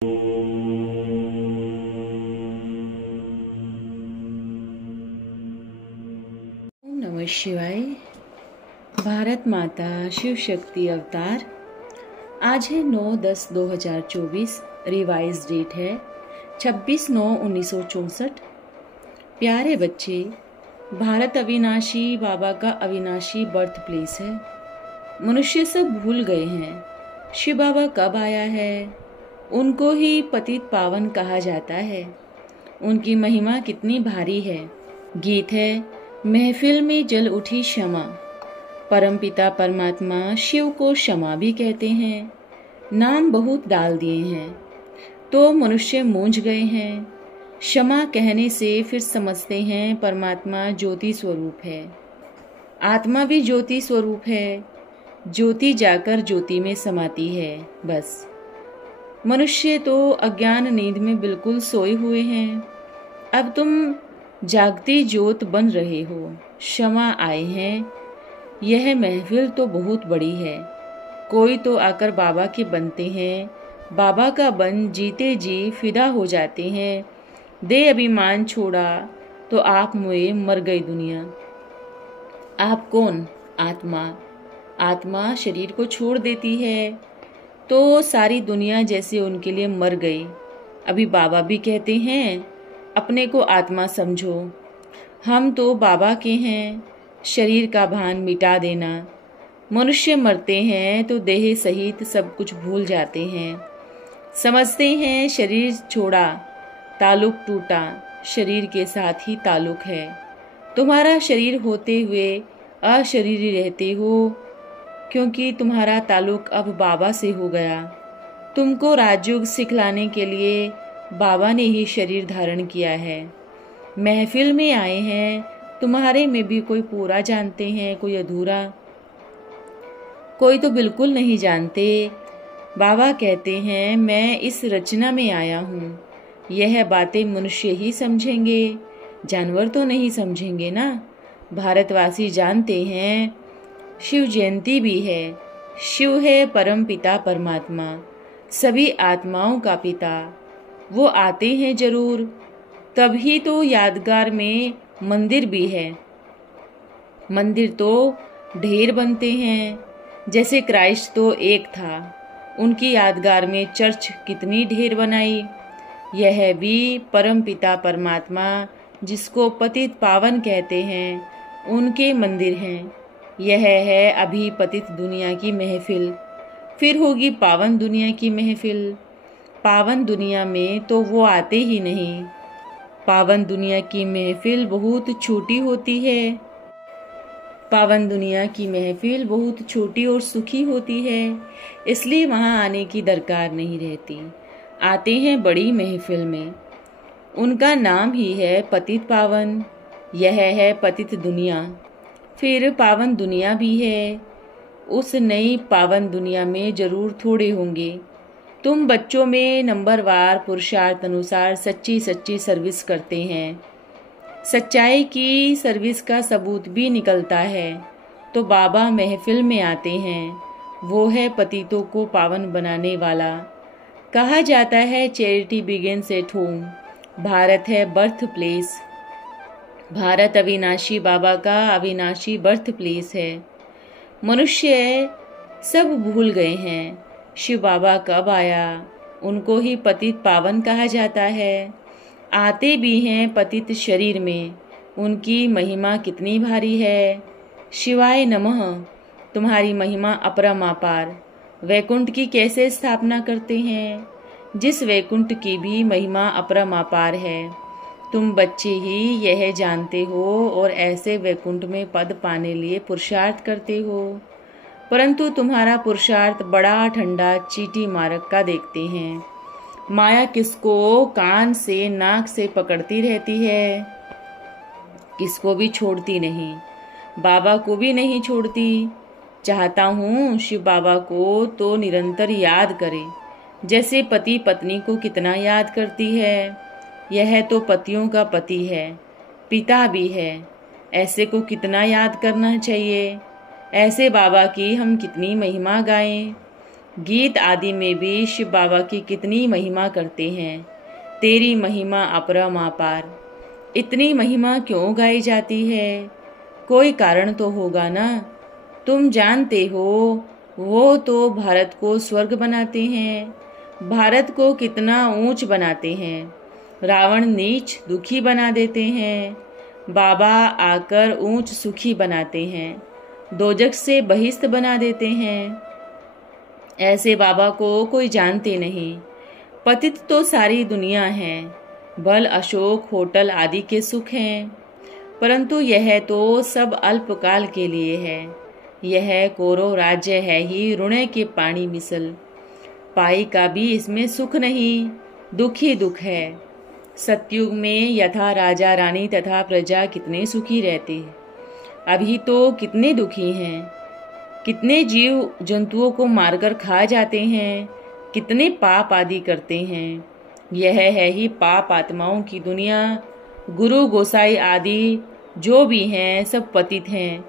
ओम नमः शिवाय। भारत माता शिव शक्ति अवतार। आज है 9/10/2024। रिवाइज डेट है 26/9/1964। प्यारे बच्चे, भारत अविनाशी बाबा का अविनाशी बर्थ प्लेस है। मनुष्य सब भूल गए हैं शिव बाबा कब आया है। उनको ही पतित पावन कहा जाता है। उनकी महिमा कितनी भारी है। गीत है महफिल में जल उठी क्षमा। परमपिता परमात्मा शिव को क्षमा भी कहते हैं। नाम बहुत डाल दिए हैं तो मनुष्य मूंझ गए हैं। क्षमा कहने से फिर समझते हैं परमात्मा ज्योति स्वरूप है। आत्मा भी ज्योति स्वरूप है। ज्योति जाकर ज्योति में समाती है। बस मनुष्य तो अज्ञान नींद में बिल्कुल सोए हुए हैं। अब तुम जागती ज्योत बन रहे हो। क्षमा आए हैं। यह महफिल तो बहुत बड़ी है। कोई तो आकर बाबा के बनते हैं। बाबा का बन जीते जी फिदा हो जाते हैं। दे अभिमान छोड़ा तो आप मुए मर गई दुनिया। आप कौन? आत्मा। आत्मा शरीर को छोड़ देती है तो सारी दुनिया जैसे उनके लिए मर गई। अभी बाबा भी कहते हैं अपने को आत्मा समझो। हम तो बाबा के हैं। शरीर का भान मिटा देना। मनुष्य मरते हैं तो देह सहित सब कुछ भूल जाते हैं। समझते हैं शरीर छोड़ा ताल्लुक टूटा। शरीर के साथ ही ताल्लुक है। तुम्हारा शरीर होते हुए अशरीरी रहते हो क्योंकि तुम्हारा ताल्लुक अब बाबा से हो गया। तुमको राजयोग सिखलाने के लिए बाबा ने ही शरीर धारण किया है। महफिल में आए हैं। तुम्हारे में भी कोई पूरा जानते हैं, कोई अधूरा, कोई तो बिल्कुल नहीं जानते। बाबा कहते हैं मैं इस रचना में आया हूँ। यह बातें मनुष्य ही समझेंगे, जानवर तो नहीं समझेंगे ना। भारतवासी जानते हैं शिव जयंती भी है। शिव है परम पिता परमात्मा, सभी आत्माओं का पिता। वो आते हैं जरूर, तभी तो यादगार में मंदिर भी है। मंदिर तो ढेर बनते हैं। जैसे क्राइस्ट तो एक था, उनकी यादगार में चर्च कितनी ढेर बनाई। यह भी परम पिता परमात्मा जिसको पतित पावन कहते हैं उनके मंदिर हैं। यह है अभी पतित दुनिया की महफिल, फिर होगी पावन दुनिया की महफिल। पावन दुनिया में तो वो आते ही नहीं। पावन दुनिया की महफिल बहुत छोटी होती है। पावन दुनिया की महफिल बहुत छोटी और सुखी होती है, इसलिए वहां आने की दरकार नहीं रहती। आते हैं बड़ी महफिल में। उनका नाम ही है पतित पावन। यह है पतित दुनिया। फिर पावन दुनिया भी है। उस नई पावन दुनिया में जरूर थोड़े होंगे। तुम बच्चों में नंबरवार पुरुषार्थ अनुसार सच्ची सच्ची सर्विस करते हैं। सच्चाई की सर्विस का सबूत भी निकलता है तो बाबा महफिल में आते हैं। वो है पतितों को पावन बनाने वाला। कहा जाता है charity begins at home. Bharat है बर्थ प्लेस। भारत अविनाशी बाबा का अविनाशी बर्थ प्लेस है। मनुष्य सब भूल गए हैं शिव बाबा कब आया। उनको ही पतित पावन कहा जाता है। आते भी हैं पतित शरीर में। उनकी महिमा कितनी भारी है। शिवाय नमः। तुम्हारी महिमा अपरमापार। वैकुंठ की कैसे स्थापना करते हैं, जिस वैकुंठ की भी महिमा अपरमापार है। तुम बच्चे ही यह जानते हो और ऐसे वैकुंठ में पद पाने लिए पुरुषार्थ करते हो, परंतु तुम्हारा पुरुषार्थ बड़ा ठंडा चीटी मारक का देखते हैं। माया किसको कान से नाक से पकड़ती रहती है, किसको भी छोड़ती नहीं। बाबा को भी नहीं छोड़ती। चाहता हूँ शिव बाबा को तो निरंतर याद करे, जैसे पति पत्नी को कितना याद करती है। यह तो पतियों का पति है, पिता भी है। ऐसे को कितना याद करना चाहिए। ऐसे बाबा की हम कितनी महिमा गाएं। गीत आदि में भी शिव बाबा की कितनी महिमा करते हैं। तेरी महिमा अपरमापार। इतनी महिमा क्यों गाई जाती है? कोई कारण तो होगा ना। तुम जानते हो वो तो भारत को स्वर्ग बनाते हैं, भारत को कितना ऊंच बनाते हैं। रावण नीच दुखी बना देते हैं, बाबा आकर ऊंच सुखी बनाते हैं, दोजख से बहिष्ठ बना देते हैं। ऐसे बाबा को कोई जानते नहीं। पतित तो सारी दुनिया है, बल अशोक होटल आदि के सुख हैं, परंतु यह तो सब अल्पकाल के लिए है। यह कोरो राज्य है ही ऋण के पानी मिसल। पाई का भी इसमें सुख नहीं, दुख ही दुख है। सतयुग में यथा राजा रानी तथा प्रजा कितने सुखी रहते, अभी तो कितने दुखी हैं। कितने जीव जंतुओं को मारकर खा जाते हैं, कितने पाप आदि करते हैं। यह है ही पाप आत्माओं की दुनिया। गुरु गोसाई आदि जो भी हैं सब पतित हैं,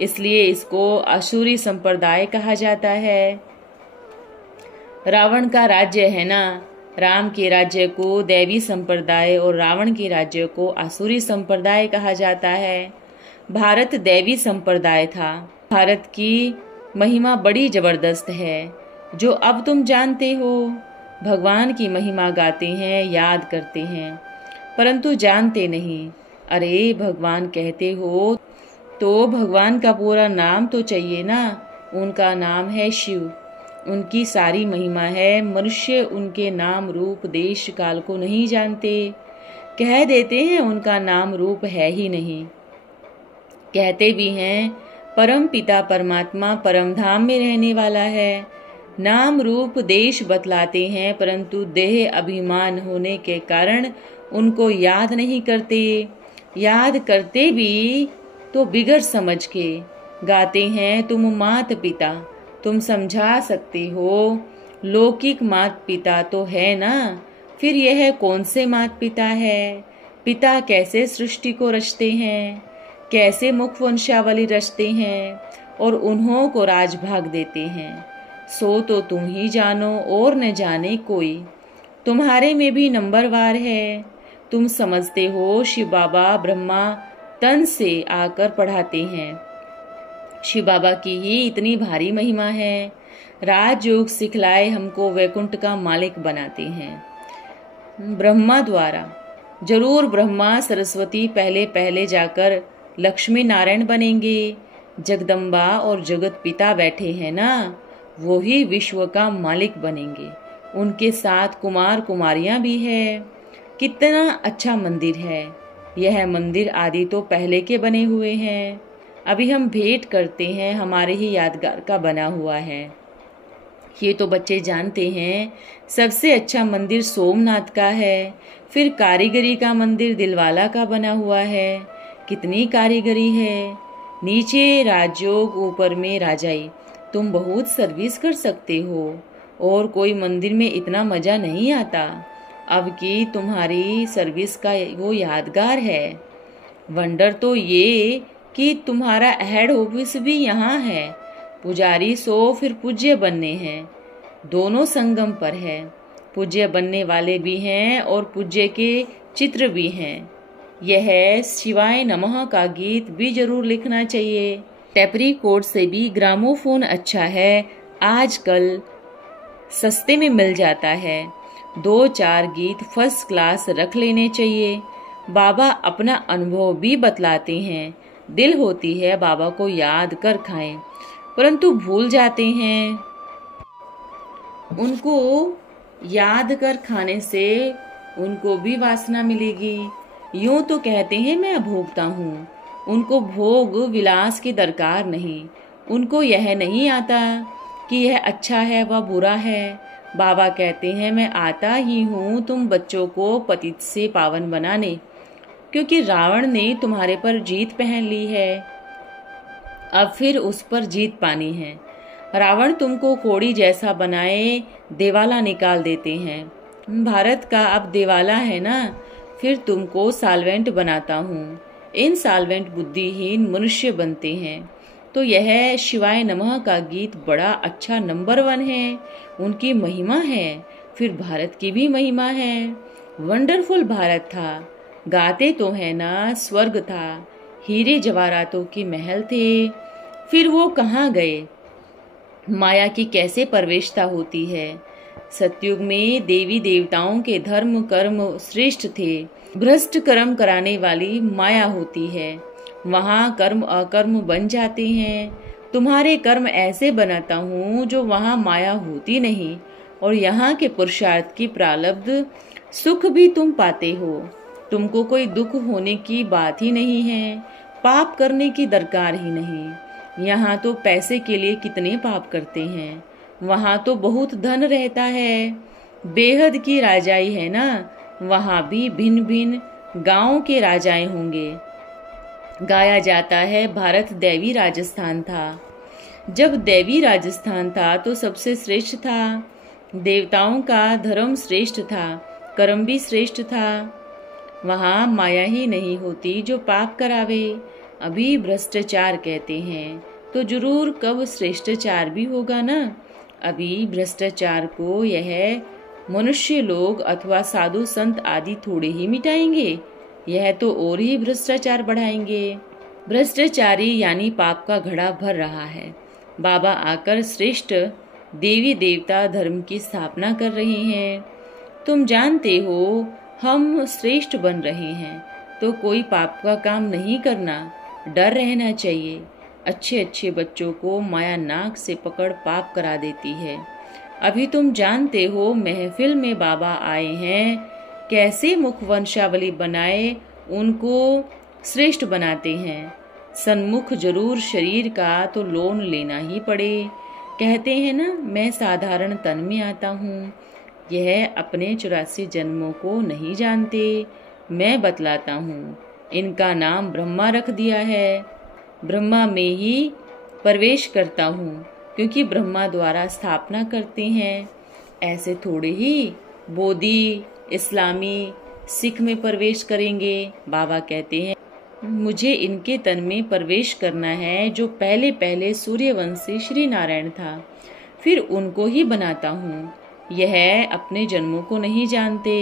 इसलिए इसको असुरी संप्रदाय कहा जाता है। रावण का राज्य है ना, राम के राज्य को दैवी संप्रदाय और रावण के राज्य को असुरी संप्रदाय कहा जाता है। भारत दैवी संप्रदाय था। भारत की महिमा बड़ी जबरदस्त है, जो अब तुम जानते हो। भगवान की महिमा गाते हैं, याद करते हैं, परंतु जानते नहीं। अरे भगवान कहते हो तो भगवान का पूरा नाम तो चाहिए ना। उनका नाम है शिव, उनकी सारी महिमा है। मनुष्य उनके नाम रूप देश काल को नहीं जानते, कह देते हैं उनका नाम रूप है ही नहीं। कहते भी हैं परम पिता परमात्मा परम धाम में रहने वाला है। नाम रूप देश बतलाते हैं, परंतु देह अभिमान होने के कारण उनको याद नहीं करते। याद करते भी तो बिगड़ समझ के गाते हैं। तुम मात पिता, तुम समझा सकते हो। लौकिक मात पिता तो है ना, फिर यह कौन से मात पिता है? पिता कैसे सृष्टि को रचते हैं, कैसे मुख वंशावली रचते हैं और उन्हों को राजभाग देते हैं, सो तो तुम ही जानो और न जाने कोई। तुम्हारे में भी नंबरवार है। तुम समझते हो शिव बाबा ब्रह्मा तन से आकर पढ़ाते हैं। शिव बाबा की ही इतनी भारी महिमा है। राजयोग सिखलाए हमको वैकुंठ का मालिक बनाते हैं ब्रह्मा द्वारा। जरूर ब्रह्मा सरस्वती पहले पहले जाकर लक्ष्मी नारायण बनेंगे। जगदम्बा और जगत पिता बैठे हैं ना, वो ही विश्व का मालिक बनेंगे। उनके साथ कुमार कुमारियां भी है। कितना अच्छा मंदिर है। यह मंदिर आदि तो पहले के बने हुए हैं, अभी हम भेंट करते हैं, हमारे ही यादगार का बना हुआ है। ये तो बच्चे जानते हैं। सबसे अच्छा मंदिर सोमनाथ का है, फिर कारीगरी का मंदिर दिलवाला का बना हुआ है। कितनी कारीगरी है। नीचे राजयोग, ऊपर में राजाई। तुम बहुत सर्विस कर सकते हो, और कोई मंदिर में इतना मजा नहीं आता। अब की तुम्हारी सर्विस का वो यादगार है। वंडर तो ये कि तुम्हारा हेड ऑफिस भी यहाँ है। पुजारी सो फिर पूज्य बनने हैं, दोनों संगम पर है। पूज्य बनने वाले भी हैं और पूज्य के चित्र भी हैं। यह शिवाय नमः का गीत भी जरूर लिखना चाहिए। टेपरी कोड से भी ग्रामोफोन अच्छा है, आजकल सस्ते में मिल जाता है। 2-4 गीत फर्स्ट क्लास रख लेने चाहिए। बाबा अपना अनुभव भी बतलाते हैं। दिल होती है बाबा को याद कर खाएं, परंतु भूल जाते हैं। उनको याद कर खाने से उनको भी वासना मिलेगी। यूं तो कहते हैं मैं भोगता हूँ, उनको भोग विलास की दरकार नहीं। उनको यह नहीं आता कि यह अच्छा है व बुरा है। बाबा कहते हैं मैं आता ही हूँ तुम बच्चों को पतित से पावन बनाने, क्योंकि रावण ने तुम्हारे पर जीत पहन ली है। अब फिर उस पर जीत पानी है। रावण तुमको कोड़ी जैसा बनाए देवाला निकाल देते हैं। भारत का अब देवाला है ना, फिर तुमको साल्वेंट बनाता हूँ। इन साल्वेंट बुद्धिहीन मनुष्य बनते हैं। तो यह शिवाय नमः का गीत बड़ा अच्छा नंबर 1 है। उनकी महिमा है, फिर भारत की भी महिमा है। वंडरफुल भारत था, गाते तो है ना स्वर्ग था, हीरे जवाहरातों के महल थे। फिर वो कहाँ गए? माया की कैसे प्रवेशता होती है। सतयुग में देवी देवताओं के धर्म कर्म श्रेष्ठ थे, भ्रष्ट कर्म कराने वाली माया होती है। वहाँ कर्म अकर्म बन जाते हैं। तुम्हारे कर्म ऐसे बनाता हूँ जो वहाँ माया होती नहीं, और यहाँ के पुरुषार्थ की प्रारब्ध सुख भी तुम पाते हो। तुमको कोई दुख होने की बात ही नहीं है, पाप करने की दरकार ही नहीं। यहाँ तो पैसे के लिए कितने पाप करते हैं, वहाँ तो बहुत धन रहता है, बेहद की राजाई है ना, वहाँ भी भिन्न भिन्न गांव के राजाएं होंगे। गाया जाता है भारत दैवी राजस्थान था। जब दैवी राजस्थान था तो सबसे श्रेष्ठ था। देवताओं का धर्म श्रेष्ठ था, कर्म भी श्रेष्ठ था। वहाँ माया ही नहीं होती जो पाप करावे। अभी भ्रष्टाचार कहते हैं तो जरूर कब श्रेष्ठाचार भी होगा ना। अभी भ्रष्टाचार को यह मनुष्य लोग अथवा साधु संत आदि थोड़े ही मिटाएंगे, यह तो और ही भ्रष्टाचार बढ़ाएंगे। भ्रष्टाचारी यानी पाप का घड़ा भर रहा है। बाबा आकर श्रेष्ठ देवी देवता धर्म की स्थापना कर रहे हैं। तुम जानते हो हम श्रेष्ठ बन रहे हैं, तो कोई पाप का काम नहीं करना, डर रहना चाहिए। अच्छे अच्छे बच्चों को माया नाक से पकड़ पाप करा देती है। अभी तुम जानते हो महफिल में बाबा आए हैं, कैसे मुख वंशावली बनाए उनको श्रेष्ठ बनाते हैं। सन्मुख जरूर शरीर का तो लोन लेना ही पड़े। कहते हैं ना, मैं साधारण तन में आता हूँ। यह अपने 84 जन्मों को नहीं जानते, मैं बतलाता हूँ। इनका नाम ब्रह्मा रख दिया है। ब्रह्मा में ही प्रवेश करता हूँ, क्योंकि ब्रह्मा द्वारा स्थापना करते हैं। ऐसे थोड़े ही बोधी, इस्लामी, सिख में प्रवेश करेंगे। बाबा कहते हैं मुझे इनके तन में प्रवेश करना है जो पहले पहले सूर्यवंशी श्री नारायण था, फिर उनको ही बनाता हूँ। यह अपने जन्मों को नहीं जानते।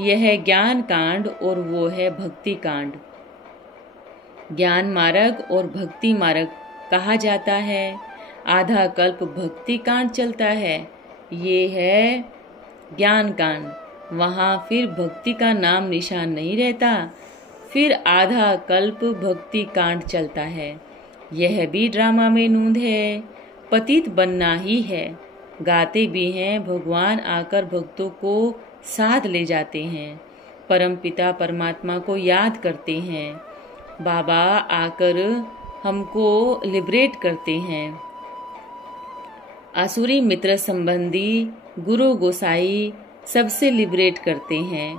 यह है ज्ञान कांड और वो है भक्ति कांड। ज्ञान मार्ग और भक्ति मार्ग कहा जाता है। आधा कल्प भक्ति कांड चलता है, ये है ज्ञान कांड। वहाँ फिर भक्ति का नाम निशान नहीं रहता, फिर आधा कल्प भक्ति कांड चलता है। यह भी ड्रामा में नूंद है, पतित बनना ही है। गाते भी हैं, भगवान आकर भक्तों को साथ ले जाते हैं, परमपिता परमात्मा को याद करते हैं। बाबा आकर हमको लिबरेट करते हैं। आसुरी मित्र संबंधी गुरु गोसाई सबसे लिबरेट करते हैं।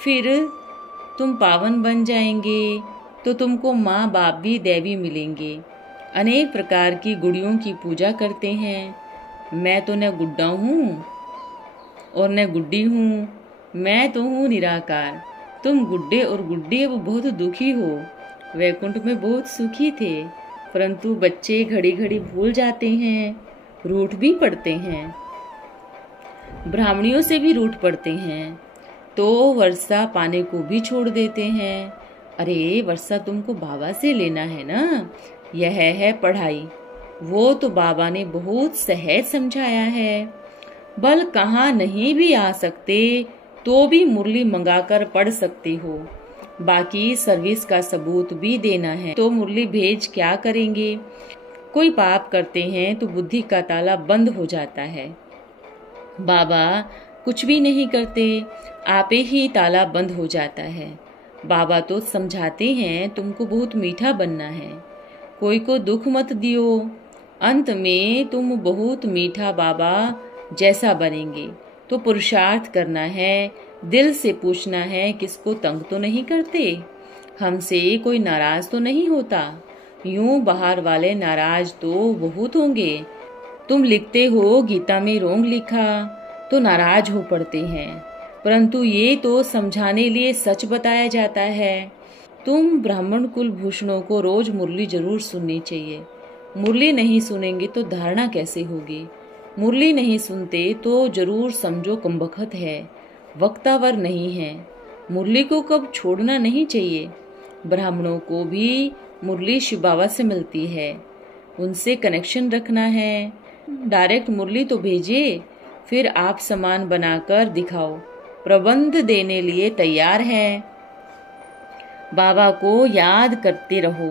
फिर तुम पावन बन जाएंगे तो तुमको माँ बाप भी दैवी मिलेंगे। अनेक प्रकार की गुड़ियों की पूजा करते हैं। मैं तो न गुड्डा हूँ और न गुड्डी हूँ, मैं तो हूँ निराकार। तुम गुड्डे और गुड्डी अब बहुत दुखी हो। वैकुंठ में बहुत सुखी थे, परंतु बच्चे घड़ी घड़ी भूल जाते हैं, रूठ भी पड़ते हैं, ब्राह्मणियों से भी रूठ पड़ते हैं, तो वर्षा पाने को भी छोड़ देते हैं। अरे वर्षा तुमको बाबा से लेना है ना, यह है पढ़ाई। वो तो बाबा ने बहुत सहज समझाया है। बल कहाँ नहीं भी आ सकते तो भी मुरली मंगाकर पढ़ सकते हो। बाकी सर्विस का सबूत भी देना है तो मुरली भेज क्या करेंगे। कोई पाप करते हैं तो बुद्धि का ताला बंद हो जाता है। बाबा कुछ भी नहीं करते, आपे ही ताला बंद हो जाता है। बाबा तो समझाते हैं तुमको बहुत मीठा बनना है, कोई को दुख मत दियो, अंत में तुम बहुत मीठा बाबा जैसा बनेंगे। तो पुरुषार्थ करना है, दिल से पूछना है किसको तंग तो नहीं करते, हमसे कोई नाराज तो नहीं होता। यूं बाहर वाले नाराज तो बहुत होंगे। तुम लिखते हो गीता में रोंग लिखा तो नाराज हो पड़ते हैं, परंतु ये तो समझाने लिए सच बताया जाता है। तुम ब्राह्मण कुल भूषणों को रोज मुरली जरूर सुननी चाहिए। मुरली नहीं सुनेंगे तो धारणा कैसे होगी? मुरली नहीं सुनते तो जरूर समझो कुंभकत है, वक्तावर नहीं है। मुरली को कब छोड़ना नहीं चाहिए। ब्राह्मणों को भी मुरली शिव बाबा से मिलती है, उनसे कनेक्शन रखना है। डायरेक्ट मुरली तो भेजिए, फिर आप सामान बनाकर दिखाओ। प्रबंध देने लिए तैयार है। बाबा को याद करते रहो,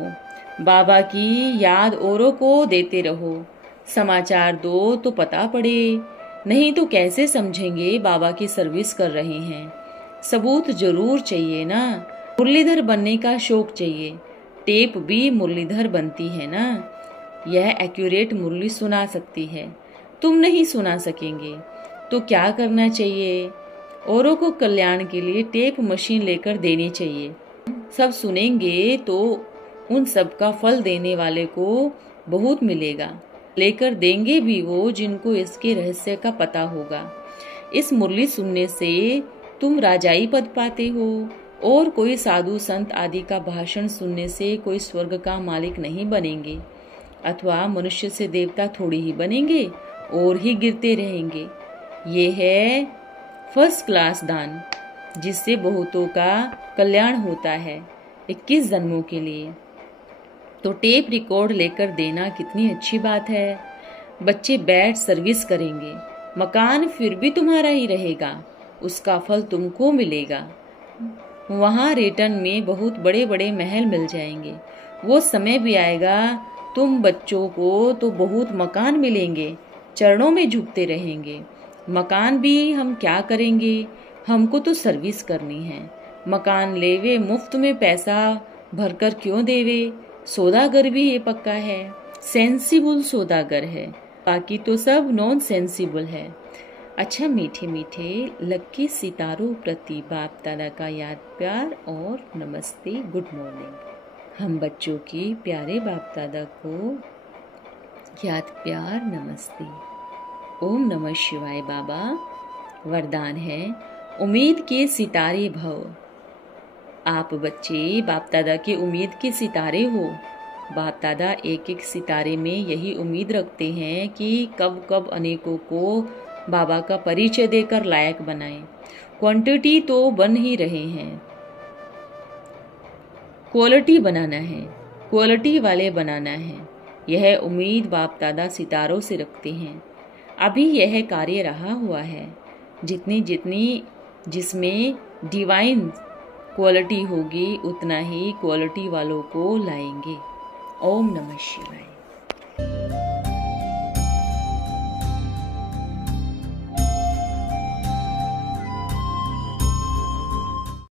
बाबा की याद औरों को देते रहो। समाचार दो तो पता पड़े, नहीं तो कैसे समझेंगे बाबा की सर्विस कर रहे हैं। सबूत जरूर चाहिए ना। मुरलीधर बनने का शौक चाहिए, टेप भी मुरलीधर बनती है ना। यह एक्यूरेट मुरली सुना सकती है, तुम नहीं सुना सकेंगे तो क्या करना चाहिए? औरों को कल्याण के लिए टेप मशीन लेकर देनी चाहिए। सब सुनेंगे तो उन सब का फल देने वाले को बहुत मिलेगा। लेकर देंगे भी वो जिनको इसके रहस्य का पता होगा। इस मुरली सुनने से तुम राजाई पद पाते हो, और कोई साधु संत आदि का भाषण सुनने से कोई स्वर्ग का मालिक नहीं बनेंगे, अथवा मनुष्य से देवता थोड़ी ही बनेंगे और ही गिरते रहेंगे। ये है फर्स्ट क्लास दान, जिससे बहुतों का कल्याण होता है 21 जन्मों के लिए। तो टेप रिकॉर्ड लेकर देना कितनी अच्छी बात है। बच्चे बैठ सर्विस करेंगे, मकान फिर भी तुम्हारा ही रहेगा, उसका फल तुमको मिलेगा। वहाँ रिटर्न में बहुत बड़े बड़े महल मिल जाएंगे। वो समय भी आएगा तुम बच्चों को तो बहुत मकान मिलेंगे, चरणों में झुकते रहेंगे। मकान भी हम क्या करेंगे, हमको तो सर्विस करनी है। मकान लेवे मुफ्त में पैसा भरकर क्यों देवे। सौदागर भी ये पक्का है, सेंसिबल सौदागर है, बाकी तो सब नॉन सेंसिबल है। अच्छा मीठे मीठे लक्की सितारों प्रति बाप दादा का याद प्यार और नमस्ते, गुड मॉर्निंग। हम बच्चों की प्यारे बाप दादा को याद प्यार नमस्ते। ओम नमः शिवाय। बाबा वरदान है, उम्मीद के सितारे भव। आप बच्चे बाप दादा के उम्मीद के सितारे हो। बाप दादा एक एक सितारे में यही उम्मीद रखते हैं कि कब कब अनेकों को बाबा का परिचय देकर लायक बनाएं। क्वांटिटी तो बन ही रहे हैं, क्वालिटी बनाना है, क्वालिटी वाले बनाना है। यह उम्मीद बाप दादा सितारों से रखते हैं। अभी यह कार्य रहा हुआ है। जिसमें डिवाइन क्वालिटी होगी उतना ही क्वालिटी वालों को लाएंगे। ओम नमः शिवाय।